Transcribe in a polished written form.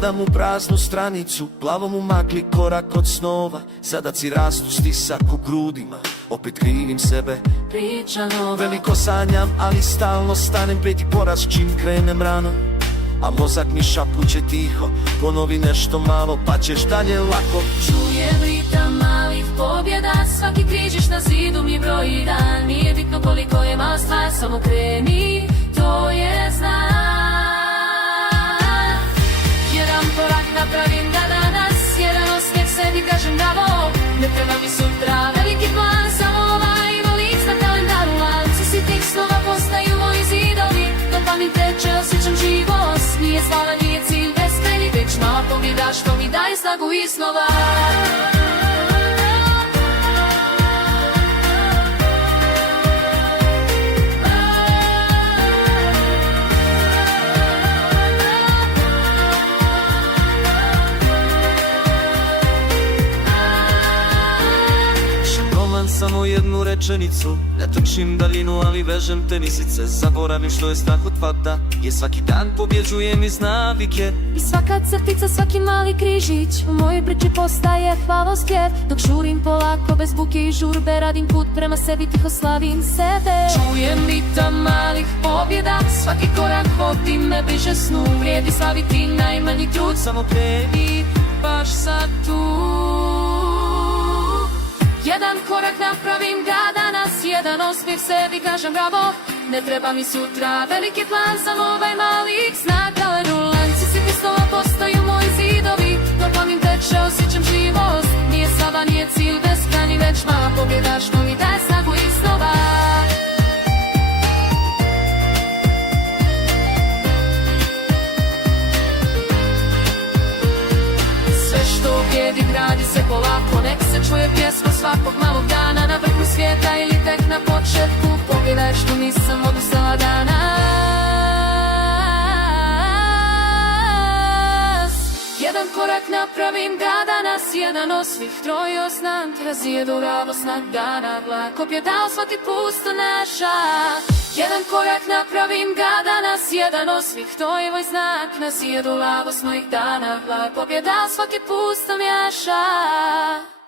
gledam u praznu stranicu, plavom u magli korak od snova. Zadaci rastu, stisak u grudima, opet krivim sebe. Priča nova. Veliko sanjam, ali stalno stanem, prijeti poraz čim krenem rano. A mozak mi šapuće tiho, ponovi nešto malo pa ćeš dalje lako. Čujem ritam malih pobjeda, svaki križiš na zidu mi broji dan. Nije bitno koliko je mala stvar, samo kreni, to je znak. Jedan korak napravim ga danas, jedan osmijeh sebi kažem bravo. Ne treba mi sutra veliki plan, samo ovaj mali na kalendaru. Lanci sitnih snova postaju moji zidovi, dopamin teče, osjećam živost. Nije slava, nije cilj beskrajni, već mala pobjeda što mi daje snagu iznova. Samo jednu rečenicu, ne trčim daljinu, ali vežem tenisice. Zaboravim što je strah od pada, jer svaki dan pobjeđujem iz navike. I svaka crtica, svaki mali križić u mojoj priči postaje hvalospjev. Dok žurim polako, bez buke i žurbe, radim put prema sebi, tiho slavim sebe. Čujem ritam malih pobjeda, svaki korak vodi me bliže snu. Vrijedi slaviti najmanji trud, samo kreni baš sad tu. Jedan korak napravim ga danas, jedan osmijeh sebi kažem bravo. Ne treba mi sutra veliki plan, samo ovaj mali znak. Kalendaru lanci sitnih snova postaju moji zidovi, dopamin teče, osjećam živost. Nije slava, nije cilj beskrajni, već mala pobjeda što mi daje snagu iznova. Sve što vrijedi gradi se polako, nek se čuje pjesma svakog malog dana. Na vrhu svijeta ili tek na početku, pogledaj što nisam odustala danas. Jedan korak napravim ga danas, jedan osmih trojio znam, ti razijedu radosnog dana. Vlak opjedao svaki pusto naša. Jedan korak napravim ga danas, jedan osmih, to je moj znak. Nas jedu radost mojih dana, vlak pobjeda svaki pustom jaša.